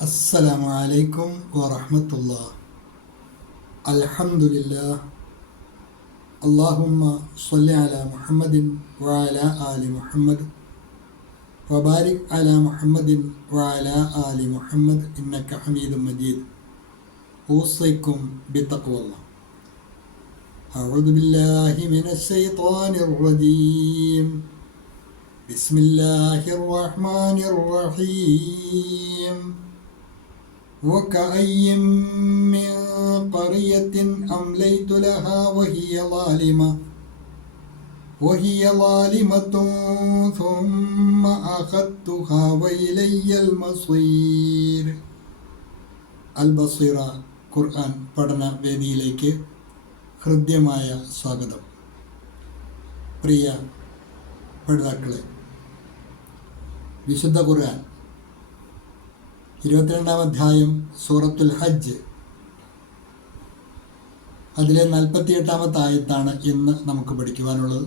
السلام عليكم ورحمة الله. الحمد لله. اللهم صل على محمد وعلى آل محمد وبارك على محمد وعلى آل محمد إنك حميد مجيد. أوصيكم بتقوى الله. أعوذ بالله من الشيطان الرجيم. بسم الله الرحمن الرحيم. وكأي من قرية أمليت لها وهي ظالمة ثم أخذتها وإلي المصير. അൽ-ബസീറ ഖുർആൻ പഠന വേദിയിലേക്ക് ഹൃദ്യമായ സ്വാഗതം. പ്രിയ പഠിതാക്കളെ, വിശുദ്ധ ഖുർആൻ 22-ാം അധ്യായം സൂറത്തുൽ ഹജ്ജ്, അതിലെ 48-ാമത്തെ ആയത്താണ് ഇന്ന് നമുക്ക് പഠിക്കുവാനുള്ളത്.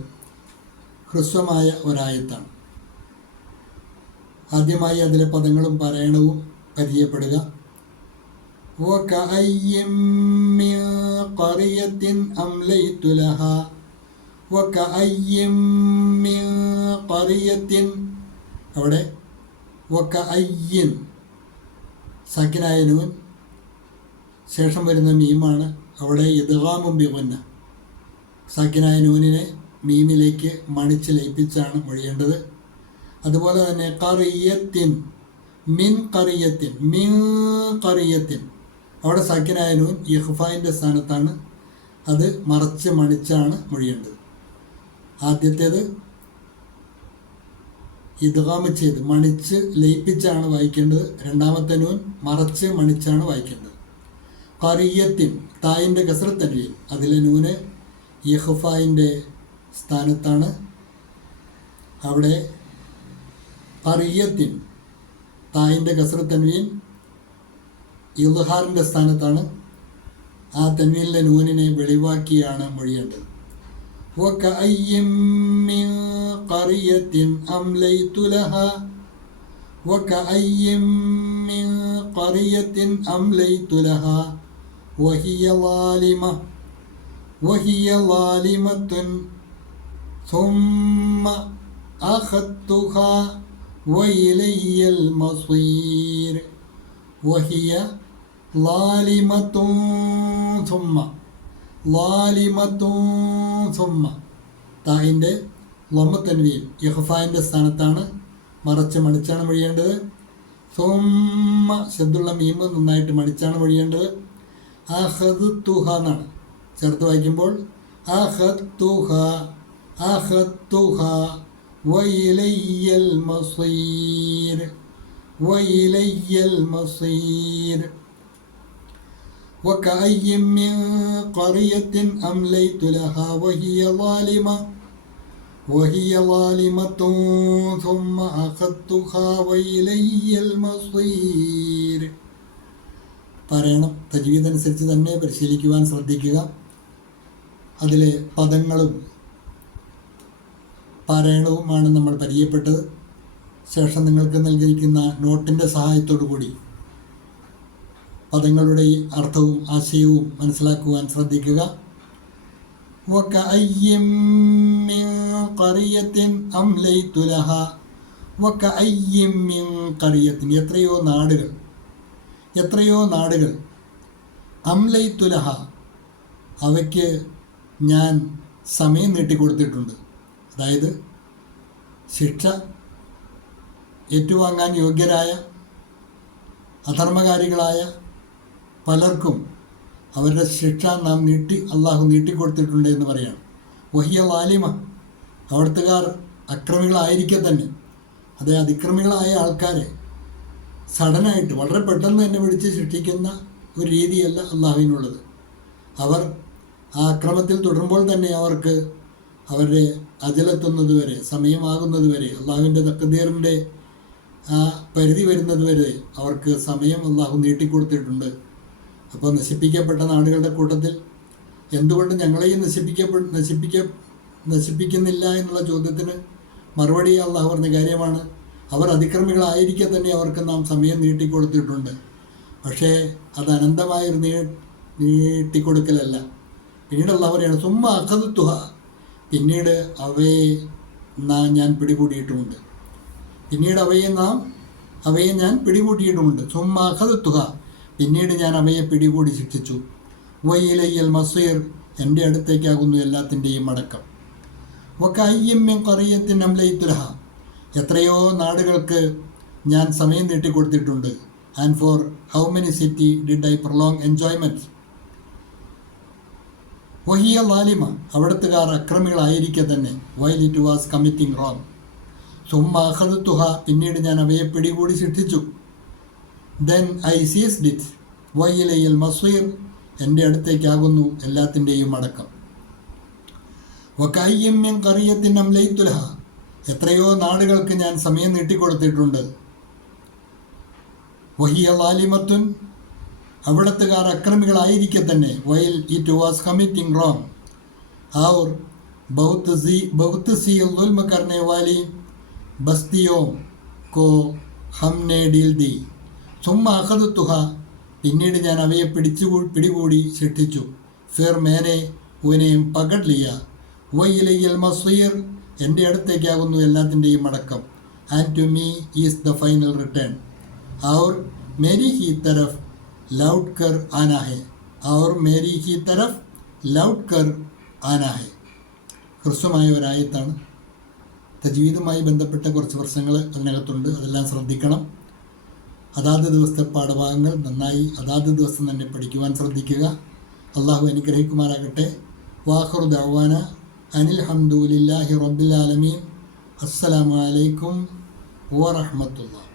ഹ്രസ്വമായ ഒരായത്താണ്. ആദ്യമായി അതിലെ പദങ്ങളും പാരായണവും പരിചയപ്പെടുക. وَكَأَيٍّ مِّن قَرْيَةٍ أَمْلَيْتُ لَهَا وَكَأَيٍّ مِّن قَرْيَةٍ, അവിടെ വകഅയ്യിൻ സാക്കിനായ നൂൻ ശേഷം വരുന്ന മീമാണ്. അവിടെ ഇദ്ഗാമും ബിഗുന്ന, സാക്കിനായ നൂനിനെ മീമിലേക്ക് മണിച്ച് ലയിപ്പിച്ചാണ് മൊഴിയേണ്ടത്. അതുപോലെ തന്നെ ഖറിയത്തിൻ, മിൻ ഖറിയത്തിൻ, അവിടെ സാക്കിനായ നൂൻ ഇഖ്ഫായിൻ്റെ സ്ഥാനത്താണ്. അത് മറച്ച് മണിച്ചാണ് മൊഴിയേണ്ടത്. ആദ്യത്തേത് ഇദ്ഗാം ചെയ്ത് മണിച്ച് ലയിപ്പിച്ചാണ് വായിക്കേണ്ടത്. രണ്ടാമത്തെ നൂൻ മറച്ച് മണിച്ചാണ് വായിക്കേണ്ടത്. ഖറിയത്തിൻ, തായിൻ്റെ കസ്റത്ത് തൻവീൻ, അതിലെ നൂന് ഇഖ്ഫായിൻ്റെ സ്ഥാനത്താണ്. അവിടെ ഖറിയത്തിൻ, തായിൻ്റെ കസ്റത്ത് തൻവീൻ ഇദ്ഹാറിൻ്റെ സ്ഥാനത്താണ്. ആ തൻവീനിലെ നൂനിനെ വെളിവാക്കിയാണ് മൊഴിയേണ്ടത്. وكأي من قرية أمليت لها وكأي من قرية أمليت لها وهي ظالمة ثم أخذتها وإلي المصير. وهي ظالمة ثم തായിൻ്റെ ലമ്മ തൻവീൻ ഇഖ്ഫായിൻ്റെ സ്ഥാനത്താണ്. മറച്ച് മണിച്ചാണ് മൊഴിയേണ്ടത്. സുമ്മ ശബ്ദുള്ള മീമ് നന്നായിട്ട് മണിച്ചാണ് മൊഴിയേണ്ടത്. അഖദ്തുഹ എന്നാണ് ചേർത്ത് വായിക്കുമ്പോൾ. അഖദ്തുഹ വഇലയ്യൽ മസീർ. وكأي من قرية أمليت لها وهي ظالمة ثم أخذتها وإلي المصير. പറയണം. തജ്വീദ് അനുസരിച്ച് തന്നെ പരിശീലിക്കുവാൻ ശ്രദ്ധിക്കുക. അതിലെ പദങ്ങളും പാരായണവുമാണ് നമ്മൾ പരിചയപ്പെട്ടത്. ശേഷം നിങ്ങൾക്ക് നൽകിയിരിക്കുന്ന നോട്ടിൻ്റെ സഹായത്തോടു കൂടി പദങ്ങളുടെ അർത്ഥവും ആശയവും മനസ്സിലാക്കുവാൻ ശ്രദ്ധിക്കുക. وكأي من قرية أمليت لها وكأي من قرية, എത്രയോ നാടുകൾ അംലൈതു ലഹ, അവയ്ക്ക് ഞാൻ സമയം നീട്ടിക്കൊടുത്തിട്ടുണ്ട്. അതായത് ശിക്ഷ ഏറ്റുവാങ്ങാൻ യോഗ്യരായ അധർമ്മകാരികളായ പലർക്കും അവരുടെ ശിക്ഷ അള്ളാഹു നീട്ടിക്കൊടുത്തിട്ടുണ്ട് എന്ന് പറയാണ്. വഹിയ ലാലിമ, അവിടുത്തുകാർ അക്രമികളായിരിക്കെ തന്നെ, അതേ അതിക്രമികളായ ആൾക്കാരെ സഡനായിട്ട് വളരെ പെട്ടെന്ന് തന്നെ പിടിച്ച് ശിക്ഷിക്കുന്ന ഒരു രീതിയല്ല അള്ളാഹുവിനുള്ളത്. അവർ ആ അക്രമത്തിൽ തുടരുമ്പോൾ തന്നെ അവർക്ക് അവരുടെ അജലെത്തുന്നത് വരെ, സമയമാകുന്നത് വരെ, അള്ളാഹുവിൻ്റെ തഖ്ദീറിൻ്റെ ആ പരിധി വരുന്നത് വരെ അവർക്ക് സമയം അള്ളാഹു നീട്ടിക്കൊടുത്തിട്ടുണ്ട്. അപ്പോൾ നശിപ്പിക്കപ്പെട്ട നാടുകളുടെ കൂട്ടത്തിൽ എന്തുകൊണ്ട് ഞങ്ങളെയും നശിപ്പിക്കുന്നില്ല എന്നുള്ള ചോദ്യത്തിന് മറുപടി അള്ളാഹു പറഞ്ഞ കാര്യമാണ്. അവർ അതിക്രമികളായിരിക്കെ തന്നെ അവർക്ക് നാം സമയം നീട്ടിക്കൊടുത്തിട്ടുണ്ട്. പക്ഷേ അത് അനന്തമായൊരു നീട്ടിക്കൊടുക്കലല്ല. പിന്നീട് അല്ലാഹു പറയാണ് സുമ്മ അഖദ്തുഹ, പിന്നീട് അവയെ ഞാൻ പിടികൂടിയിട്ടുമുണ്ട്. പിന്നീട് അവയെ ഞാൻ പിടികൂട്ടിയിട്ടുമുണ്ട്. സുമ്മ അഖദ്തുഹ, പിന്നീട് ഞാൻ അവയെ പിടികൂടി ശിക്ഷിച്ചു. വഇലയ്യൽ മസീർ, എൻ്റെ അടുത്തേക്കാകുന്നു എല്ലാത്തിൻ്റെയും മടക്കം. വകഅയ്യിൻ മിൻ ഖറിയത്തിൻ അംലൈതു ലഹാ, എത്രയോ നാടുകൾക്ക് ഞാൻ സമയം നീട്ടിക്കൊടുത്തിട്ടുണ്ട്. And for how many city did I prolong enjoyment. വഹിയ ലാലിമ, അവിടത്തുകാർ അക്രമികളായിരിക്കെ തന്നെ. While it was committing wrong. സുമ്മ അഖദ്തുഹ, പിന്നീട് ഞാൻ അവയെ പിടികൂടി ശിക്ഷിച്ചു. Then I seized it. വഇലയ്യൽ മസീർ, എൻ്റെ അടുത്തേക്കാകുന്നു എല്ലാത്തിൻ്റെയും മടക്കം. വകഅയ്യിൻ മിൻ ഖറിയത്തിൻ അംലൈതു ലഹാ, എത്രയോ നാടുകൾക്ക് ഞാൻ സമയം നീട്ടിക്കൊടുത്തിട്ടുണ്ട്. വഹിയ ലാലിമത്തുൻ, അവിടത്തുകാർ അക്രമികളായിരിക്കെ തന്നെ. While it was committing wrong. और बहुत सी जुल्म करने वाली बस्तियों को हमने डील दी. സുമ്മ അഖദ്തുഹ, പിന്നീട് ഞാൻ അവയെ പിടികൂടി ശിക്ഷിച്ചു. ഫിർ മേനെ ഉനെയും പകഡ് ലിയ. വഇലയ്യൽ മസീർ, എൻ്റെ അടുത്തേക്കാകുന്നു എല്ലാത്തിൻ്റെയും മടക്കം. And to me is the final return. और मेरी ही तरफ लौट कर आना है. और मेरी ही तरफ लौट कर आना है. ഹ്രസ്വമായ ഒരായത്താണ്. തജ്വീദുമായി ബന്ധപ്പെട്ട കുറച്ച് പ്രശ്നങ്ങൾ അതിനകത്തുണ്ട്. അതെല്ലാം ശ്രദ്ധിക്കണം. അതാത് ദിവസത്തെ പാഠഭാഗങ്ങൾ നന്നായി അതാത് ദിവസം തന്നെ പഠിക്കുവാൻ ശ്രദ്ധിക്കുക. അള്ളാഹു അനുഗ്രഹിക്കുമാറാകട്ടെ. വാഖിറു ദഅ്വാന അനിൽ ഹംദുലില്ലാഹി റബ്ബിൽ ആലമീൻ. അസ്സലാമു അലൈക്കും വറഹ്മത്തുള്ളാഹി.